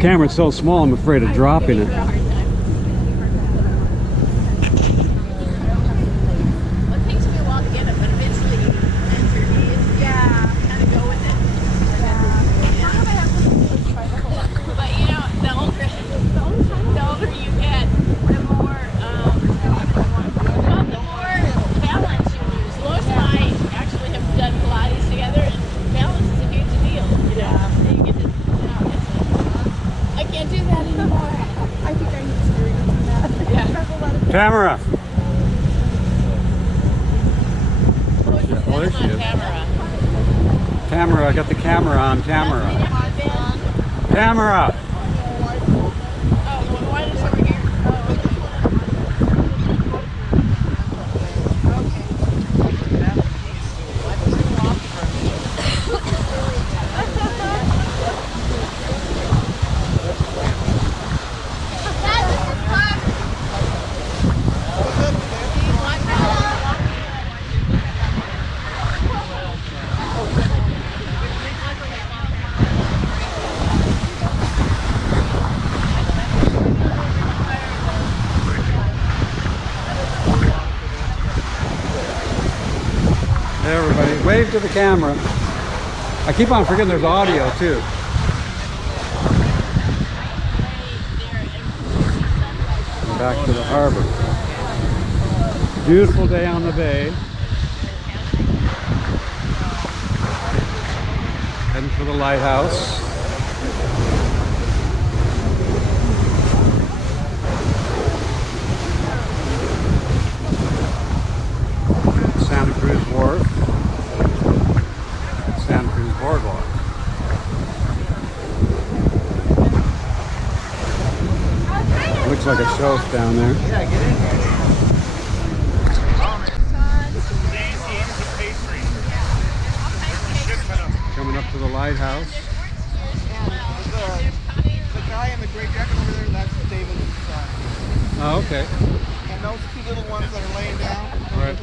camera's so small, I'm afraid of dropping it. Camera. Oh, there she is. Camera. I got the camera on. Camera. Camera. Everybody, wave to the camera. I keep on forgetting there's audio too. Back to the harbor. Beautiful day on the bay. Heading for the lighthouse. Santa Cruz Wharf. Santa Cruz Boardwalk. Looks like a Shoaf down there. Yeah, get in here. Coming up to the lighthouse. The guy in the gray jacket over there, that's David's son. Oh, okay. And those two little ones that are laying down. Right.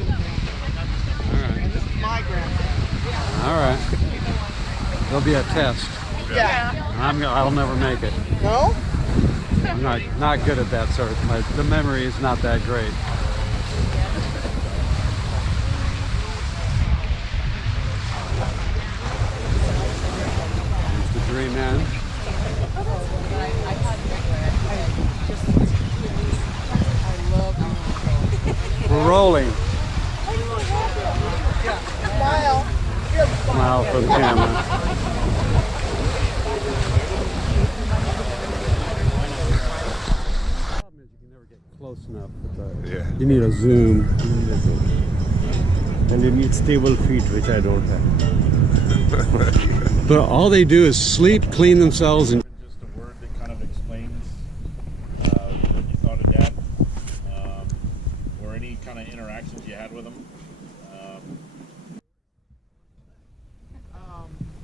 All right. And this is my grandson. All right. There'll be a test. Yeah. I'll never make it. No? I'm not good at that sort of. The memory is not that great. There's the Dream Inn. We're rolling. Smile. Smile for the camera. Close enough, but you need a zoom. And you need stable feet, which I don't have. But all they do is sleep, clean themselves, and just a word that kind of explains what you thought of Dad, or any kind of interactions you had with him.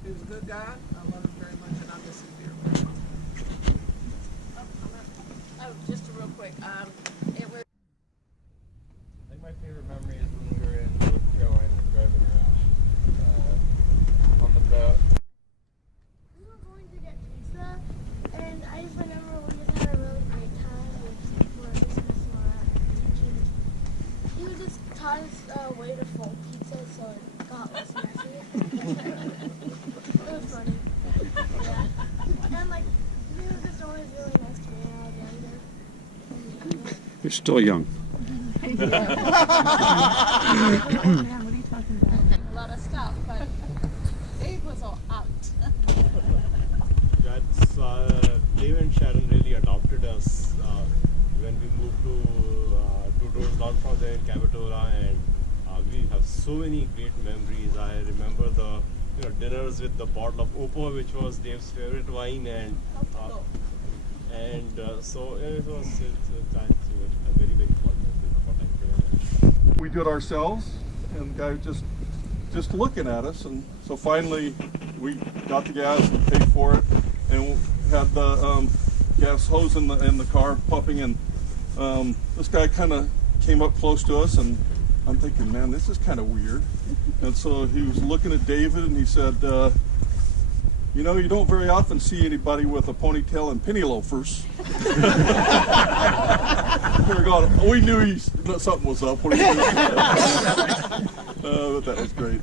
He was a good guy. I love him very much, and I miss him dearly. Oh, just a real quick. It was. I think my favorite memory is when we were in North Carolina driving around on the boat. We were going to get pizza, and I just remember we just had a really great time with teaching. He would just taught us a way to fold pizza so it got less messy. It was funny. Yeah. And like, he was just always really nice to me when I was younger. you're still young. A lot of stuff, but Dave was all out. That's Dave and Sharon really adopted us when we moved to 2 doors down from there in Capitola, and we have so many great memories. I remember the dinners with the bottle of Oppo, which was Dave's favorite wine, and so it was a very very fun memory. We did ourselves, and the guy was just looking at us, and so finally we got the gas and paid for it, and had the gas hose in the car pumping, and this guy kind of came up close to us, and I'm thinking, man, this is kind of weird. And so he was looking at David, and he said, You know, you don't very often see anybody with a ponytail and penny loafers. We knew something was up. When he but that was great.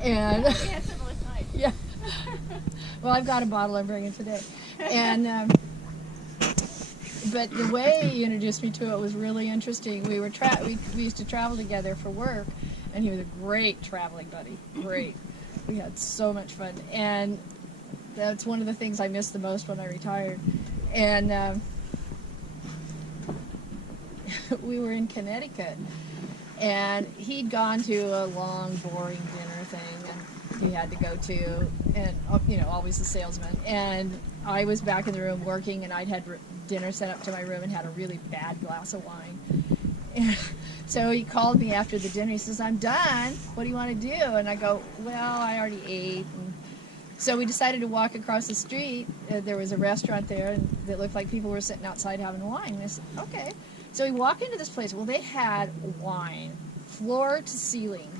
And yeah, well, I've got a bottle I'm bringing today, and but the way he introduced me to it was really interesting. We used to travel together for work, and he was a great traveling buddy. Great, we had so much fun, and that's one of the things I missed the most when I retired. And we were in Connecticut, and he'd gone to a long, boring dinner thing, and he had to go to, and you know, always a salesman. And I was back in the room working, and I'd had dinner set up to my room and had a really bad glass of wine. And so he called me after the dinner. He says, "I'm done. What do you want to do?" And I go, "Well, I already ate." And so we decided to walk across the street. There was a restaurant there, and it looked like people were sitting outside having wine. And I said, "Okay." So we walk into this place. Well, they had wine, floor to ceiling.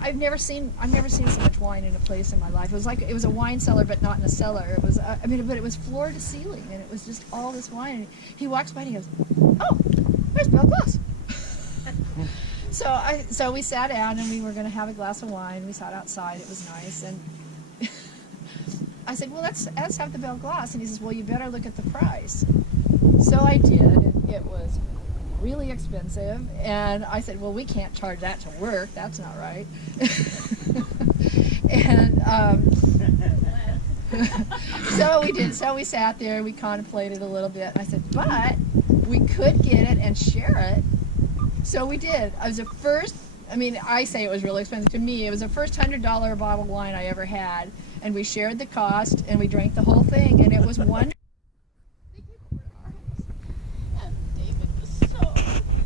I've never seen so much wine in a place in my life. It was a wine cellar, but not in a cellar. It was, but it was floor to ceiling, and it was just all this wine. And he walks by and he goes, "Oh, there's Bill Glass." So we sat down, and we were going to have a glass of wine. We sat outside. It was nice, and I said, "Well, let's have the Bell Glass." And he says, "Well, you better look at the price." So I did, and it was really expensive. And I said, "Well, we can't charge that to work. That's not right." And so we did. So we sat there, we contemplated a little bit. And I said, "But we could get it and share it." So we did. I was the first. I say it was really expensive. To me, it was the first $100 bottle of wine I ever had, and we shared the cost, and we drank the whole thing, and it was wonderful. David was so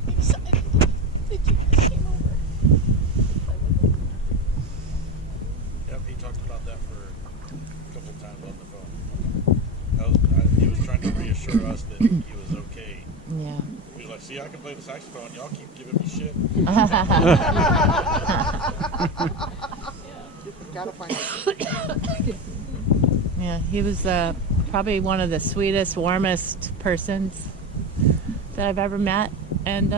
excited that you guys came over. Yep, he talked about that for a couple times on the phone. He was trying to reassure us that he was okay. Yeah. He was like, "See, I can play the saxophone. Y'all keep giving me shit." Gotta find it. Yeah, he was probably one of the sweetest, warmest persons that I've ever met, and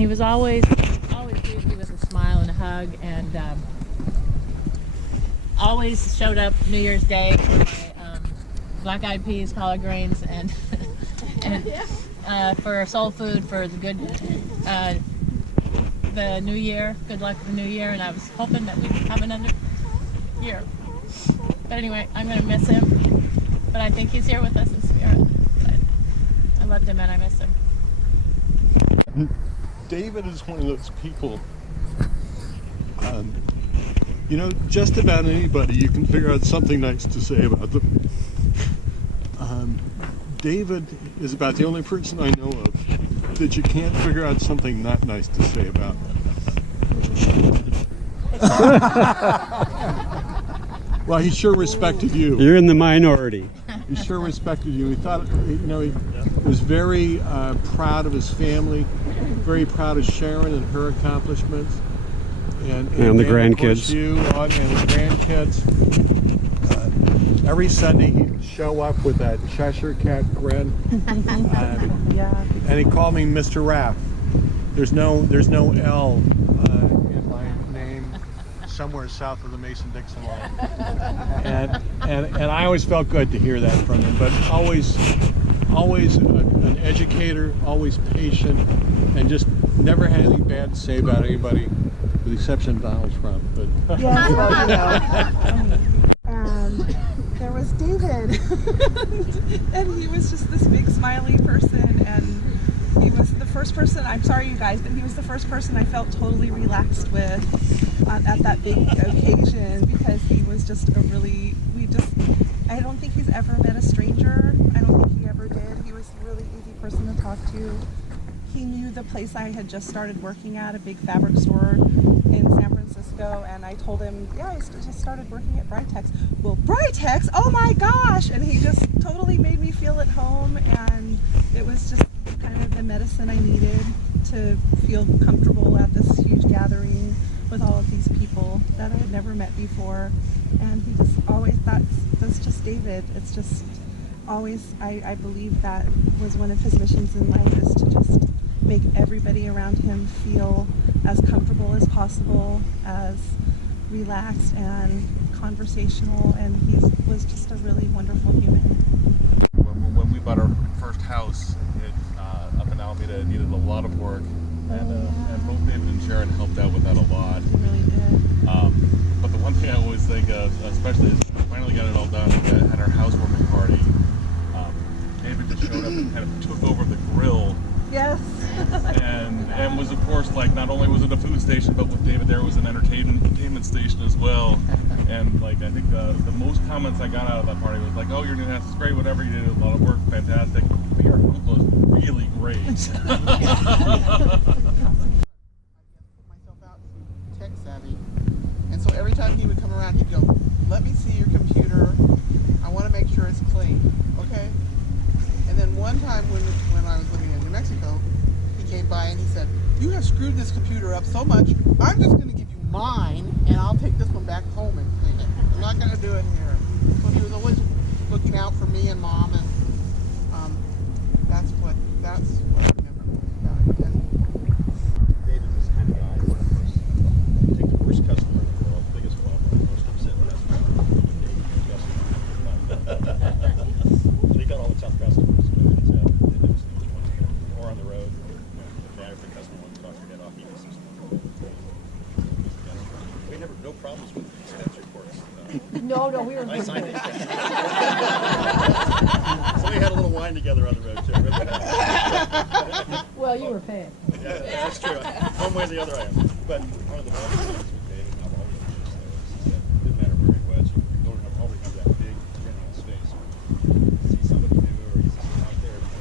he was always greeted you with a smile and a hug, and always showed up New Year's Day for my black eyed peas, collard greens, and for soul food for the good the new year. Good luck for the new year, and I was hoping that we'd have another year. But anyway, I'm going to miss him, but I think he's here with us in spirit. But I loved him and I miss him. David is one of those people, you know, just about anybody you can figure out something nice to say about them. David is about the only person I know of that you can't figure out something not nice to say about. Well, he sure respected you. You're in the minority. He sure respected you. He thought, you know, he was very proud of his family, very proud of Sharon and her accomplishments, and the grandkids. Of course you and the grandkids. Every Sunday he'd show up with that Cheshire Cat grin, and he called me Mr. Raff. There's no L in my name somewhere south of the Mason-Dixon line, and I always felt good to hear that from him. But always an educator, always patient, and just never had anything bad to say about anybody, with the exception of Donald Trump. But Yeah, well, you know. There was David, and he was just this big smiley person, and he was the first person, I'm sorry you guys, but he was the first person I felt totally relaxed with at that big occasion, because he was just I don't think he's ever met a stranger. I don't think he ever did. He was a really easy person to talk to. He knew the place I had just started working at, a big fabric store in San Francisco, and I told him, yeah, I just started working at Britex. Well, Britex? Oh my gosh! And he just totally made me feel at home, and it was just kind of the medicine I needed to feel comfortable at this huge gathering with all of these people that I had never met before. And he just always, that's just David. It's just always, I believe that was one of his missions in life, is to just make everybody around him feel as comfortable as possible, as relaxed and conversational, and he was just a really wonderful human. When we bought our first house up in Alameda, it needed a lot of work, and both David and Sharon helped out with that a lot. He really did. But the one thing I always think of, especially is we finally got it all done at our housewarming party. David just showed up and kind of took over the grill. Yes. and was, of course, like, not only was it a food station, but with David there was an entertainment station as well. And like, I think the most comments I got out of that party was like, "Oh, your new house is great, whatever, you did a lot of work, fantastic, but your uncle is really great." myself out to tech savvy, and so every time he would come around, he'd go, "Let me see your computer. I want to make sure it's clean." Okay. And then one time when I was living in New Mexico, he came by and he said, "You have screwed this computer up so much, I'm just going to give you mine, and I'll take this one back home and clean it. I'm not going to do it here." So he was always looking out for me and Mom, and that's what I remember about it. And David was the kind of guy who would take the worst customer in the world, biggest one, most upset customer, so he got all the tough customers, or on the road, if the customer wanted to talk your head off, he was just, we never, no problems with expense reports. No, we were. I signed it. So we had a little wine together on the road too. Well, you were paying. Yeah, that's true. One way or the other I am. But one of the best things with David and all the issues there is that it didn't matter very much. You don't always have that big grin on his face. See somebody new or he's out there and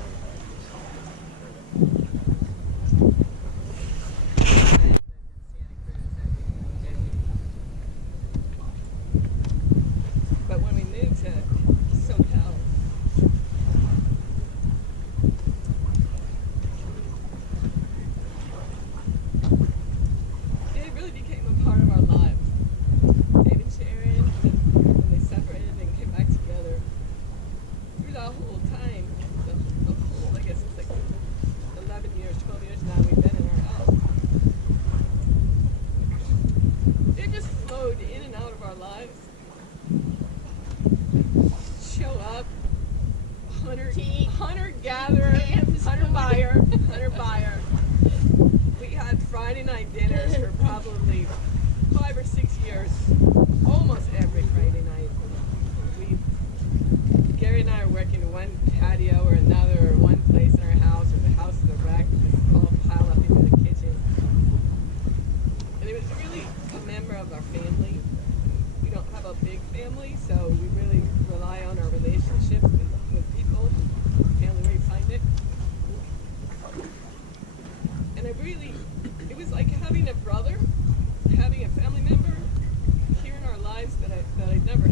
But when we moved to SoCal, it really became a part of our lives. Dave and Sharon, when they separated and came back together, through that whole time, the whole, I guess it's like 11 years, 12 years now we've been in our house. It just flowed in and out of our lives. Show up, hunter gatherer, hunter buyer. We had Friday night dinners for probably 5 or 6 years, almost every Friday night. Gary and I are working one patio or another, or one place in our house, or the house is a wreck, just all piled up into the kitchen. And it was really a member of our family. We don't have a big family, so we really rely on our relationships with people, family where you find it. And it was like having a brother, having a family member here in our lives that I'd never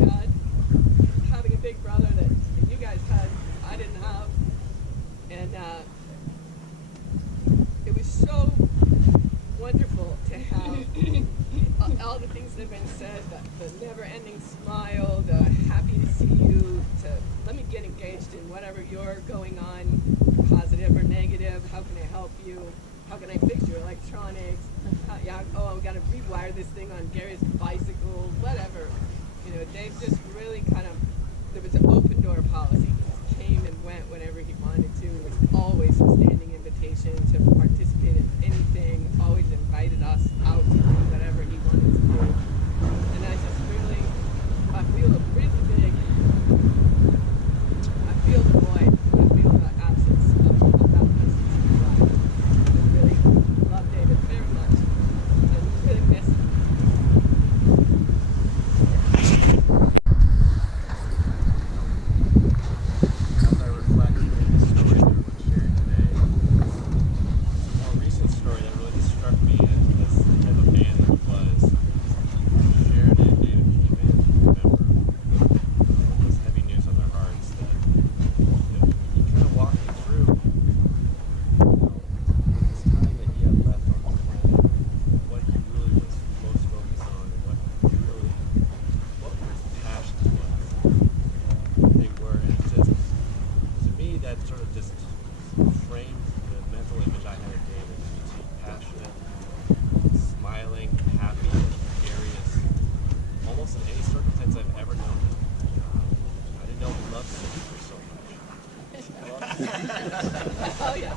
Oh yeah.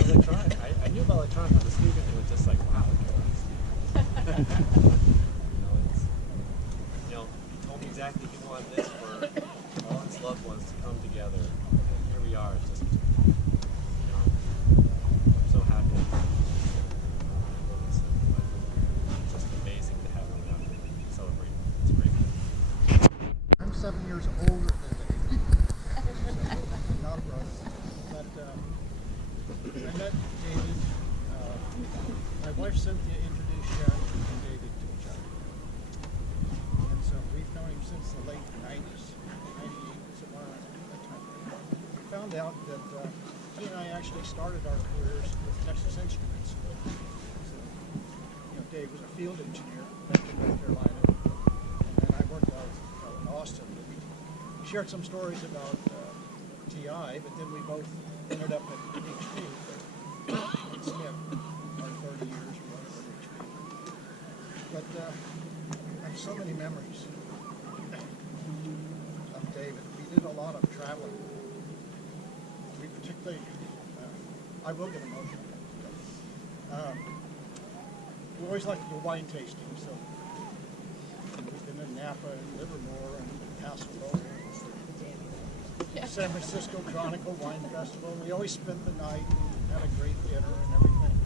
Electronic. I knew about electronic, but the Stephen, it was just like, wow. He told me exactly he wanted this for all his loved ones to come together, and here we are. It's just, I'm so happy. It's just amazing to have him out and celebrate. It's great. I'm 7 years older than Dave. Not a brother. But I met David. My wife Cynthia introduced Sharon and David to each other. And so we've known him since the late 90s, 98, somewhere around that time. We found out that he and I actually started our careers with Texas Instruments. So, Dave was a field engineer back in North Carolina. And then I worked out in Austin. We shared some stories about TI, but then we both ended up at HP. It's our 30 years or whatever at HP. But I have so many memories of David. We did a lot of traveling. We particularly, I will get emotional. We always like to go wine tasting, so we've been in Napa and Livermore and Paso Robles. San Francisco Chronicle Wine Festival. We always spent the night and had a great dinner and everything.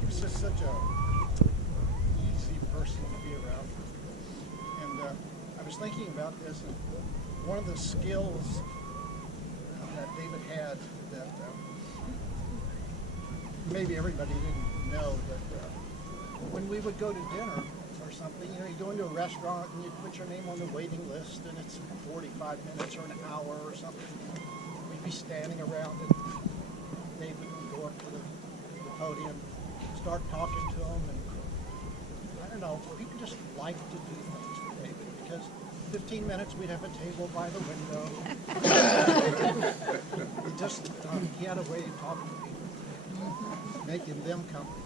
He was just such a easy person to be around. And I was thinking about this, and one of the skills that David had that maybe everybody didn't know, but when we would go to dinner or something, you go into a restaurant and you put your name on the waiting list and it's 45 minutes or an hour or something. We'd be standing around and David would go up to the podium, start talking to them, and I don't know, people just like to do things for David because 15 minutes we'd have a table by the window. He had a way of talking to people, making them comfortable.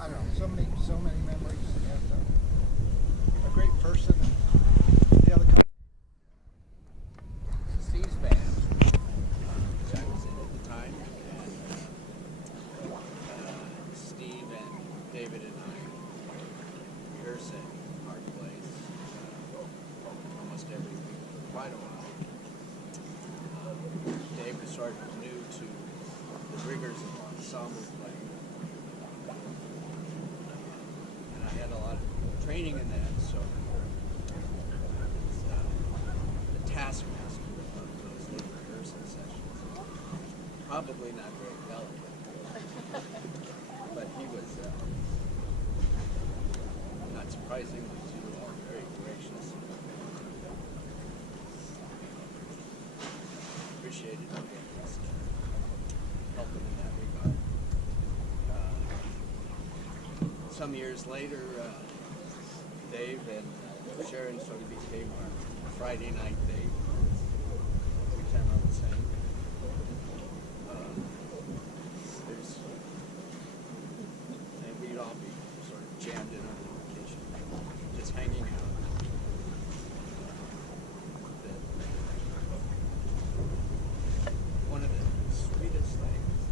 I don't know, so many memories, and a great person. The other Steve's band, which I was in at the time, and Steve and David and I rehearsed at our place almost every week for quite a while. Dave was sort of new to the rigors of ensemble playing. I had a lot of training in that, so I was the taskmaster of those little rehearsal sessions. Probably not very delicate, but he was, not surprisingly too, very gracious. Appreciated his help in that regard. Some years later, Dave and Sharon sort of became our Friday night date. We kind of the same. And we'd all be sort of jammed in on the kitchen, just hanging out. One of the sweetest things.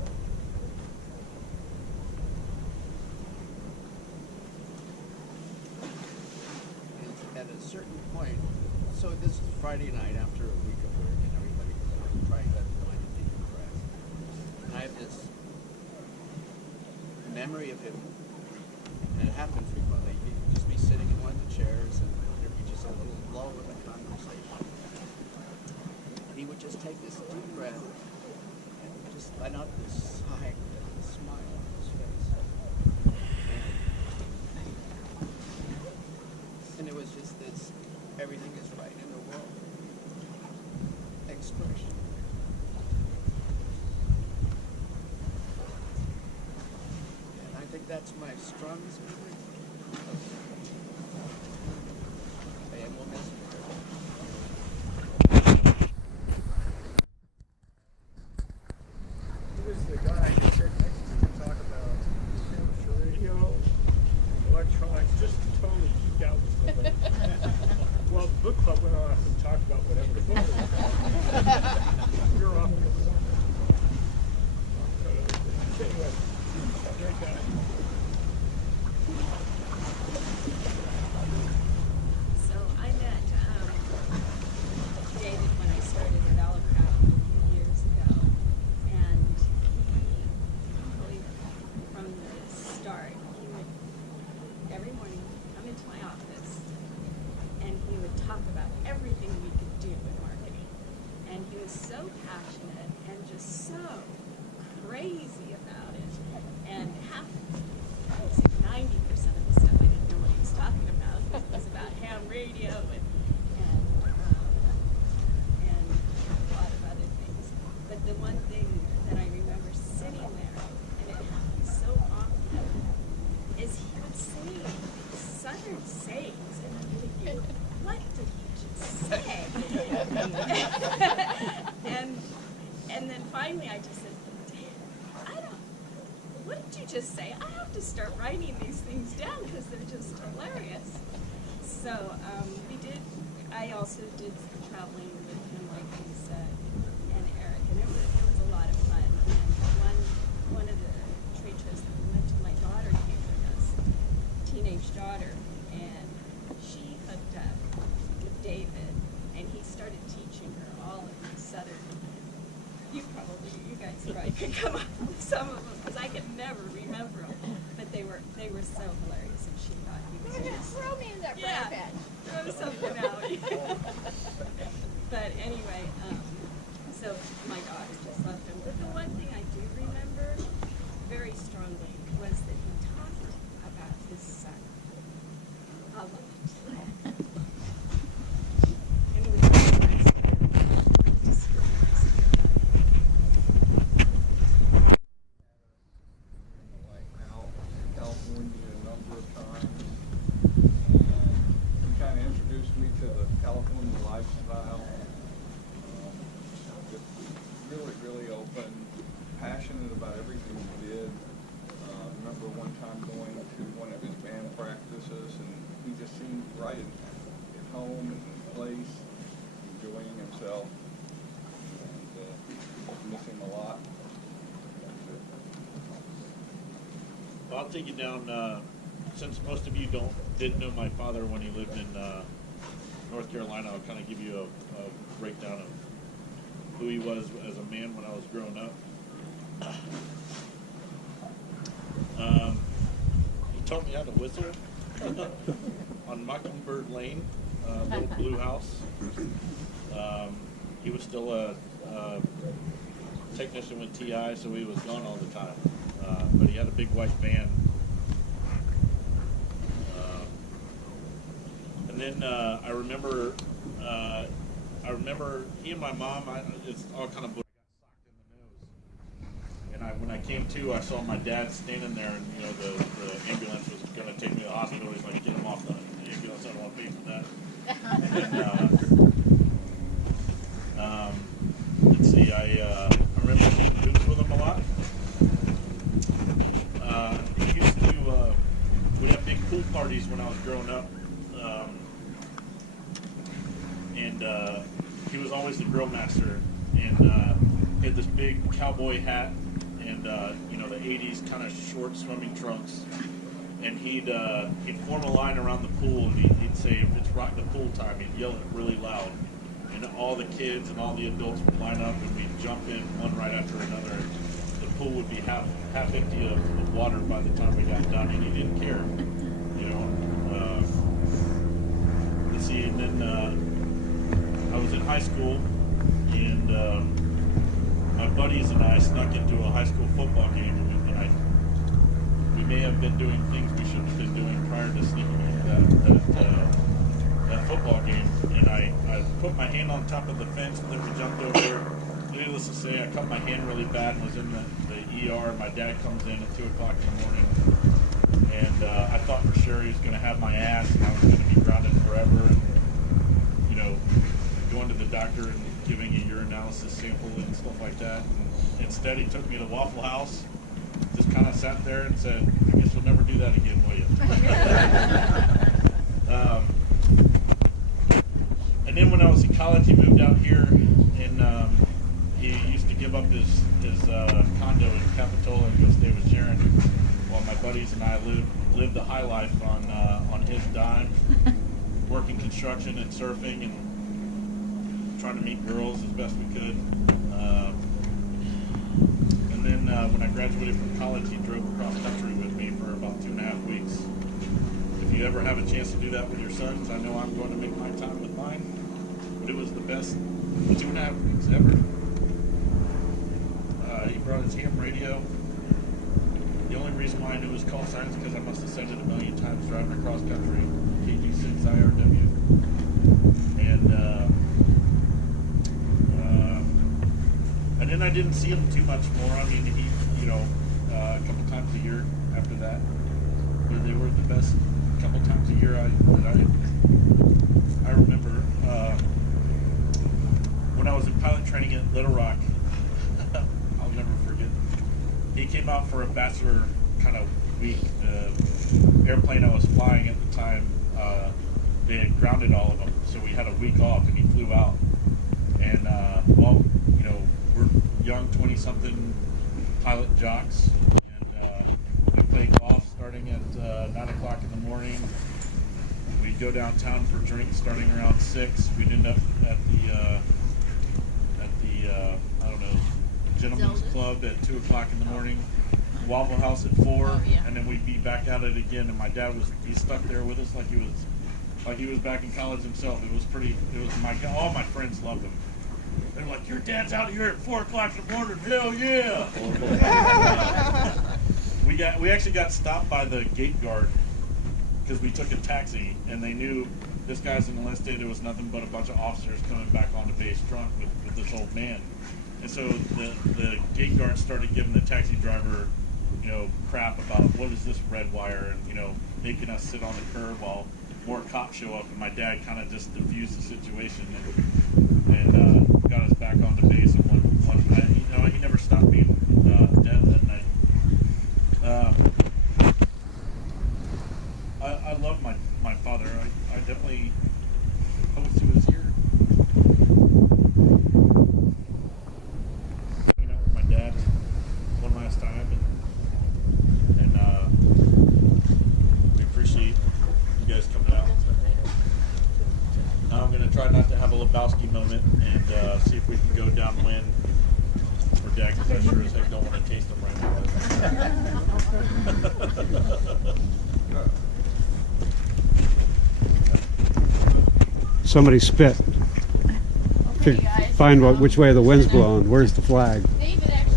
At a certain point, so this is Friday night after a week of work and everybody trying to find a decompress. And I have this memory of him, and it happened frequently. He'd just be sitting in one of the chairs and there'd be just a little lull in the conversation. And he would just take this deep breath and just let out this sigh with a smile on his face. And it was just this, everything is right in the world expression. And I think that's my strongest memory. And we'll miss him. he was the guy who said next to talk about amateur radio, electronics, just totally geek out with stuff. Well, the book club went off and talked about whatever the book was. You're off. Anyway, great guy. So I met David when I started at Alacraft a few years ago, and he, really, from the start, he would every morning come into my office, and he would talk about everything we could do in marketing, and he was so passionate and just so crazy about it, and I would say 90% of the stuff I didn't know what he was talking about. It was about ham radio and a lot of other things. But the one thing that I remember sitting there, and it happened so often, is he would say Southern sayings, and I'm thinking, what did he just say? and then finally I just said, what did you just say? I have to start writing these things down because they're just hilarious. So I also did some traveling with him, like he said, and Eric, and it was a lot of fun. And one of the trade shows that we went to, my daughter came with us, teenage daughter, and she hooked up with David, and he started teaching her all of the Southern. You guys probably could come up with some of them because I could never remember them, but they were so hilarious, and she thought he was just throw me in that yeah, pen. throw something out. But anyway, so my daughter just loved him. But the one thing I do remember very strongly was that he talked about his son a lot. And it was very nice. Just really nice to hear about it. California a number of times, and he kind of introduced me to the California lifestyle. Just really, really open, passionate about everything he did. Remember one time going to one of his band practices, and he just seemed right at home and in place, enjoying himself, and miss him a lot. Well, I'll take you down, since most of you didn't know my father when he lived in North Carolina, I'll kind of give you a breakdown of who he was as a man when I was growing up. He taught me how to whistle on Mockingbird Lane, little blue house. He was still a technician with TI, so he was gone all the time. But he had a big white van. And then I remember he and my mom, it's all kind of blurry. And when I came to, I saw my dad standing there, and you know the ambulance was going to take me to the hospital. He's like, "Get him off the ambulance. I don't want to pay for that." And let's see, I remember shooting hoops with him a lot. He used to, we'd have big pool parties when I was growing up, and he was always the grill master, and he had this big cowboy hat, and you know, the 80s kind of short swimming trunks, and he'd form a line around the pool, and he'd say, if it's the pool time, he'd yell it really loud, and all the kids and all the adults would line up, and we'd jump in one right after another. The pool would be half empty of water by the time we got done, and he didn't care, you know. Let's see, and then I was in high school, and my buddies and I snuck into a high school football game, and we may have been doing things we shouldn't have been doing prior to sneaking into that football game, and I put my hand on top of the fence, and then we jumped over. Needless to say, I cut my hand really bad and was in the ER. My dad comes in at 2 o'clock in the morning, and I thought for sure he was going to have my ass, and I was going to be grounded forever, and, you know, going to the doctor and giving a urinalysis sample and stuff like that. And instead, he took me to Waffle House, just kind of sat there and said, "I guess you'll never do that again, will you?" high life on his dime, working construction and surfing and trying to meet girls as best we could. And then when I graduated from college, he drove across country with me for about 2.5 weeks. If you ever have a chance to do that with your sons, I know I'm going to make my time with mine. But it was the best 2.5 weeks ever. He brought his ham radio. The only reason why I knew his call sign is because I must have said it a million times driving across country. KG6 IRW. And then I didn't see him too much more. I mean, he, a couple times a year after that. They were the best couple times a year I remember. When I was in pilot training at Little Rock, I'll never forget. He came out for a bachelor kind of week. The airplane I was flying at the time, they had grounded all of them, so we had a week off, and he flew out. And we're young 20-something pilot jocks, and we played golf starting at 9 o'clock in the morning. We'd go downtown for drinks starting around 6. We'd end up at the I don't know, Gentlemen's Club at 2 o'clock in the morning, Waffle House at 4, and then we'd be back at it again. And my dad he stuck there with us like he was back in college himself. All my friends loved him. They're like, your dad's out here at 4 o'clock in the morning. Hell yeah! We actually got stopped by the gate guard because we took a taxi, and they knew this guy's enlisted. There was nothing but a bunch of officers coming back onto base drunk with this old man. And so the gate guard started giving the taxi driver, crap about what is this red wire, and making us sit on the curb while more cops show up. And my dad kind of just diffused the situation and got us back onto base. And one night, he never stopped being dead that night. I love my father. I definitely wish he was here. With my dad one last time, and we appreciate you guys coming out. Now I'm going to try not to have a Lebowski moment and see if we can go downwind for Dad, because I sure as heck don't want to taste them right now. Somebody spit. Okay, guys, Find which way the wind's blowing. Where's the flag? David actually.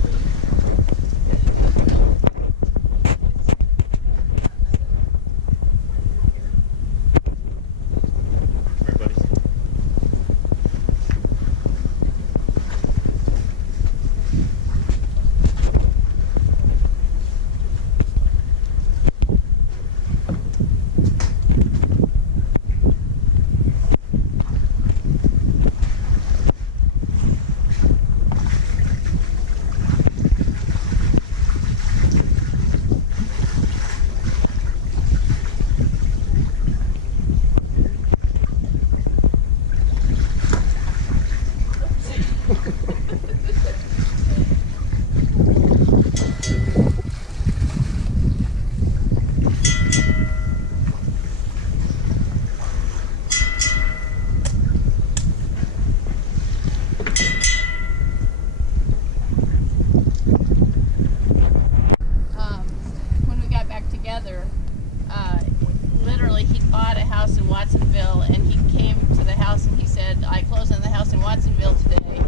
Literally, he bought a house in Watsonville, and he came to the house and he said, I closed on the house in Watsonville today.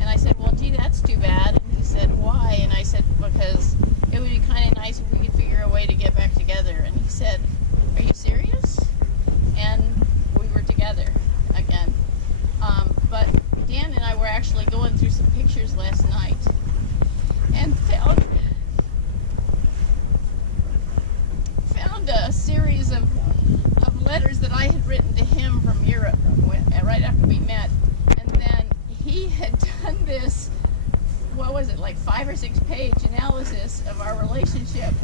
And I said, well, gee, that's too bad. And he said, why? And I said, because it would be kind of nice if we could figure a way to get back together. And he said, are you serious? And we were together again. But Dan and I were actually going through some pictures last night and found a series of letters that I had written to him from Europe right after we met. And then he had done this, what was it, like 5 or 6 page analysis of our relationship.